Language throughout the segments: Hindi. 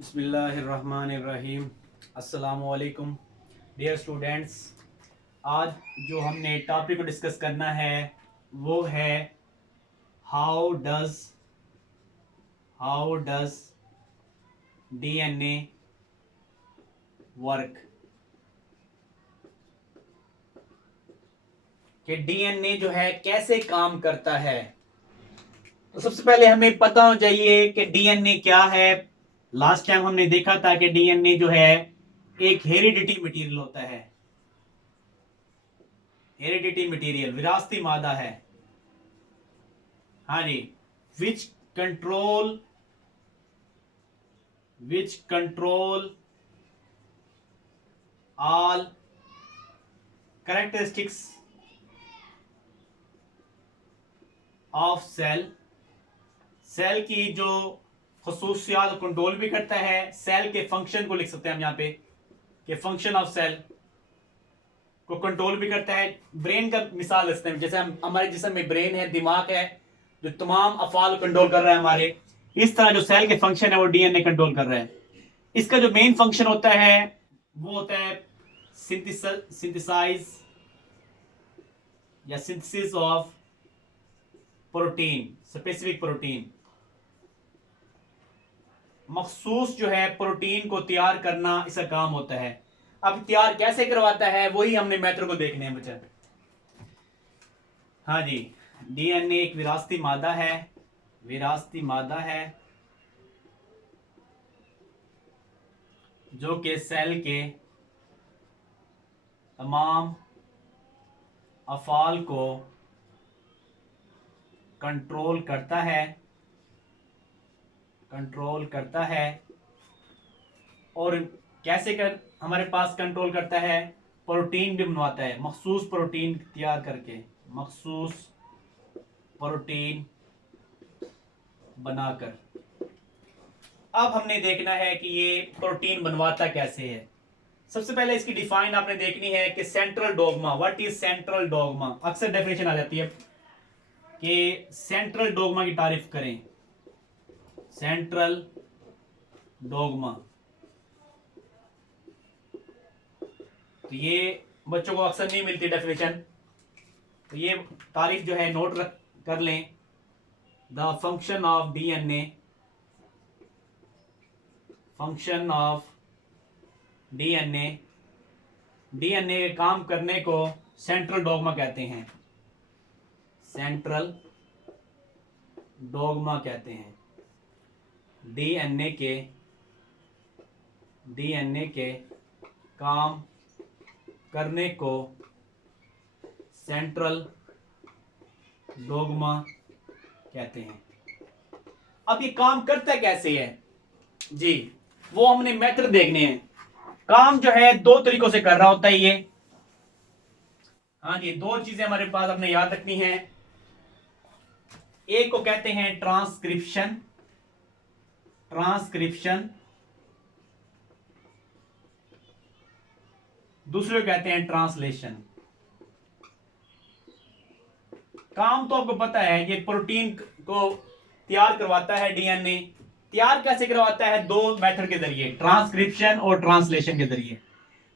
बिस्मिल्लाहिर्रहमानिर्रहीम। अस्सलामुअलैकुम डियर स्टूडेंट्स। आज जो हमने टॉपिक को डिस्कस करना है वो है हाउ डज डीएनए वर्क। कि डीएनए जो है कैसे काम करता है। तो सबसे पहले हमें पता होना चाहिए कि डीएनए क्या है। लास्ट टाइम हमने देखा था कि डीएनए जो है एक हेरिडिटी मटेरियल होता है। हेरिडिटी मटेरियल विरासती मादा है। हाँ जी। Which control all characteristics of cell की जो खसूसियात कंट्रोल भी करता है। सेल के फंक्शन को लिख सकते हैं हम यहाँ पे कि फंक्शन ऑफ सेल को कंट्रोल भी करता है। ब्रेन का मिसाल देते हैं, जैसे हम हमारे जिस्म में ब्रेन है, दिमाग है, जो तमाम अफाल कंट्रोल कर रहा है हमारे, इस तरह जो सेल के फंक्शन है वो डीएनए कंट्रोल कर रहा है। इसका जो मेन फंक्शन होता है वो होता है सिंथेसाइज या synthesis of protein, specific protein. मखसूस जो है प्रोटीन को तैयार करना इसका काम होता है। अब तैयार कैसे करवाता है वही हमने मेथड को देखने हैं बच्चा। हाँ जी। डीएनए एक विरासती मादा है जो कि सेल के तमाम अफाल को कंट्रोल करता है। और कैसे कर हमारे पास कंट्रोल करता है, प्रोटीन भी बनवाता है, मखसूस प्रोटीन तैयार करके, मखसूस प्रोटीन बनाकर। अब हमने देखना है कि ये प्रोटीन बनवाता कैसे है। सबसे पहले इसकी डिफाइन आपने देखनी है कि central dogma. What is central dogma? अक्सर डेफिनेशन आ जाती है कि सेंट्रल डोगमा की तारीफ करें। सेंट्रल डोगमा, तो ये बच्चों को अक्सर नहीं मिलती डेफिनेशन, तो ये तारीफ जो है नोट कर लें। The function of DNA, function of DNA, DNA के काम करने को सेंट्रल डोगमा कहते हैं। सेंट्रल डोगमा कहते हैं। डीएनए के काम करने को सेंट्रल डोगमा कहते हैं। अब ये काम करता कैसे है जी, वो हमने मेथड देखने हैं। काम जो है दो तरीकों से कर रहा होता है ये। हाँ जी, दो चीजें हमारे पास अपने याद रखनी है। एक को कहते हैं ट्रांसक्रिप्शन, दूसरे को कहते हैं ट्रांसलेशन। काम तो आपको पता है, ये प्रोटीन को तैयार करवाता है। डीएनए तैयार कैसे करवाता है? दो मेथड के जरिए, ट्रांसक्रिप्शन और ट्रांसलेशन के जरिए।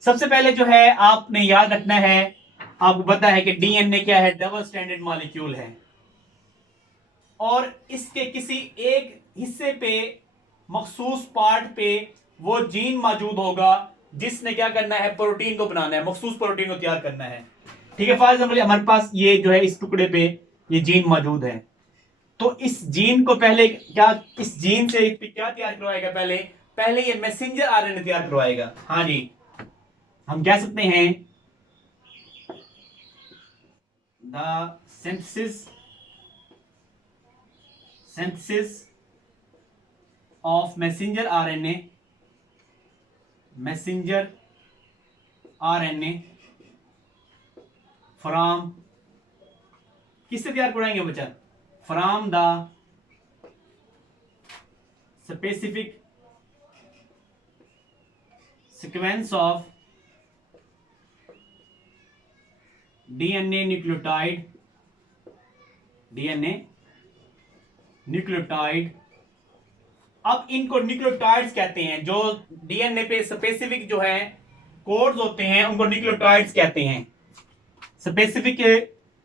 सबसे पहले जो है आपने याद रखना है, आपको पता है कि डीएनए क्या है? डबल स्टैंडर्ड मॉलिक्यूल है, और इसके किसी एक हिस्से पे, मखसूस पार्ट पे वो जीन मौजूद होगा जिसने क्या करना है? प्रोटीन को बनाना है, मखसूस प्रोटीन को तैयार करना है। ठीक है, फॉर एग्जाम्पल हमारे पास ये जो है इस टुकड़े पे ये जीन मौजूद है, तो इस जीन को पहले क्या, इस जीन से क्या तैयार करवाएगा? पहले ये मैसेंजर आरएनए तैयार करवाएगा। हाँ जी, हम कह सकते हैं the synthesis of messenger RNA from, किससे तैयार कराएंगे बच्चा? From the specific sequence of DNA nucleotide अब इनको न्यूक्लियोटाइड्स कहते हैं, जो डीएनए पे स्पेसिफिक जो है कोड्स होते हैं उनको न्यूक्लियोटाइड्स कहते हैं। स्पेसिफिक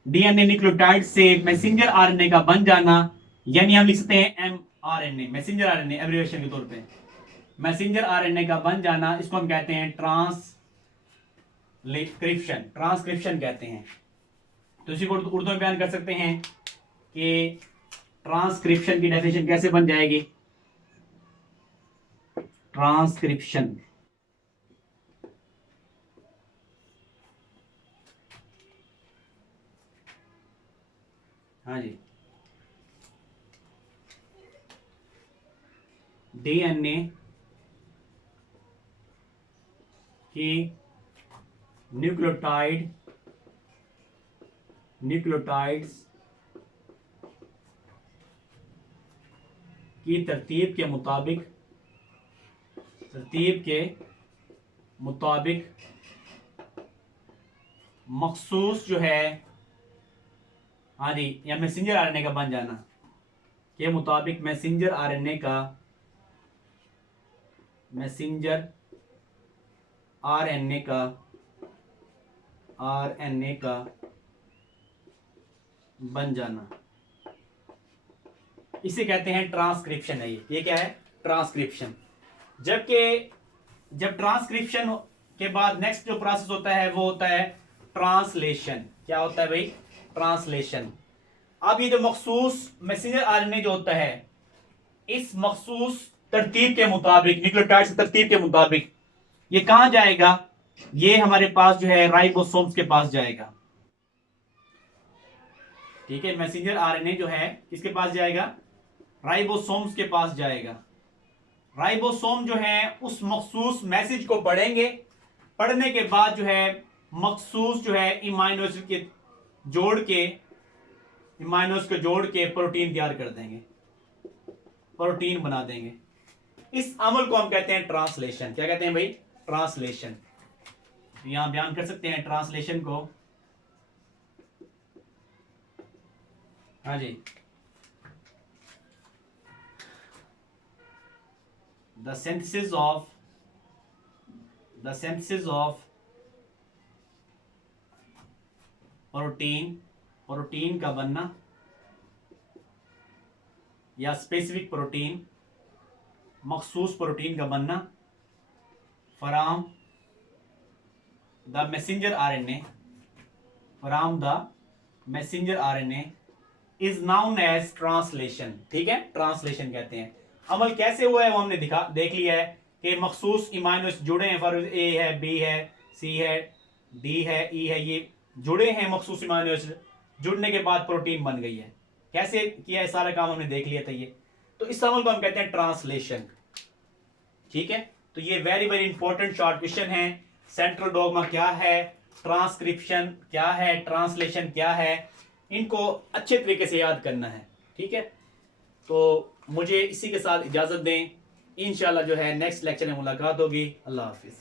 डीएनए न्यूक्लियोटाइड से मैसेंजर आरएनए का बन जाना, यानी हम लिख सकते हैं एमआरएनए, मैसेंजर आरएनए एब्रिविएशन के तौर पे मैसेंजर आरएनए का बन जाना, इसको हम कहते हैं ट्रांसक्रिप्शन कहते हैं। तो इसी को उर्दू में बयान कर सकते हैं कि ट्रांसक्रिप्शन की डेफिनेशन कैसे बन जाएगी। ट्रांसक्रिप्शन, हाँ जी, डीएनए की न्यूक्लियोटाइड्स की तरतीब के मुताबिक मखसूस जो है, हाँ जी, या मैसेंजर आरएनए का बन जाना के मुताबिक मैसेंजर आरएनए का बन जाना, इसे कहते हैं ट्रांसक्रिप्शन है। ये क्या है? ट्रांसक्रिप्शन। जब ट्रांसक्रिप्शन के बाद नेक्स्ट जो प्रोसेस होता है वो होता है ट्रांसलेशन। क्या होता है भाई? ट्रांसलेशन। अब ये जो मखसूस मैसेंजर आरएनए जो होता है, इस मखसूस तरतीब के मुताबिक, न्यूक्लियोटाइड तरतीब के मुताबिक ये कहां जाएगा? ये हमारे पास जो है राइबोसोम्स के पास जाएगा। ठीक है, मैसेंजर आरएनए जो है किसके पास जाएगा? राइबोसोम्स के पास जाएगा। राइबोसोम जो है उस मखसूस मैसेज को पढ़ेंगे, पढ़ने के बाद जो है मखसूस जो है इमाइनो एसिड के जोड़ के प्रोटीन तैयार कर देंगे, प्रोटीन बना देंगे। इस अमल को हम कहते हैं ट्रांसलेशन। क्या कहते हैं भाई? ट्रांसलेशन। यहां बयान कर सकते हैं ट्रांसलेशन को, हाँ जी, द सिंथेसिस ऑफ प्रोटीन का बनना या स्पेसिफिक प्रोटीन, मखसूस प्रोटीन का बनना from the messenger RNA is known as translation. ठीक है, ट्रांसलेशन कहते हैं। अमल कैसे हुआ है वो हमने देख लिया है कि मखसूस इमाइनो एसिड जुड़े हैं, फॉर ए है, बी है, सी है, डी है, ई है, ये जुड़े हैं मखसूस इमाइनो एसिड, जुड़ने के बाद प्रोटीन बन गई है। कैसे किया है सारा काम हमने देख लिया था ये। तो इस अमल को हम कहते हैं ट्रांसलेशन। ठीक है, तो ये very very important short question है। सेंट्रल डोग्मा क्या है, ट्रांसक्रिप्शन क्या है, ट्रांसलेशन क्या है, इनको अच्छे तरीके से याद करना है। ठीक है, तो मुझे इसी के साथ इजाजत दें। इंशाल्लाह जो है नेक्स्ट लेक्चर में मुलाकात होगी। अल्लाह हाफिज।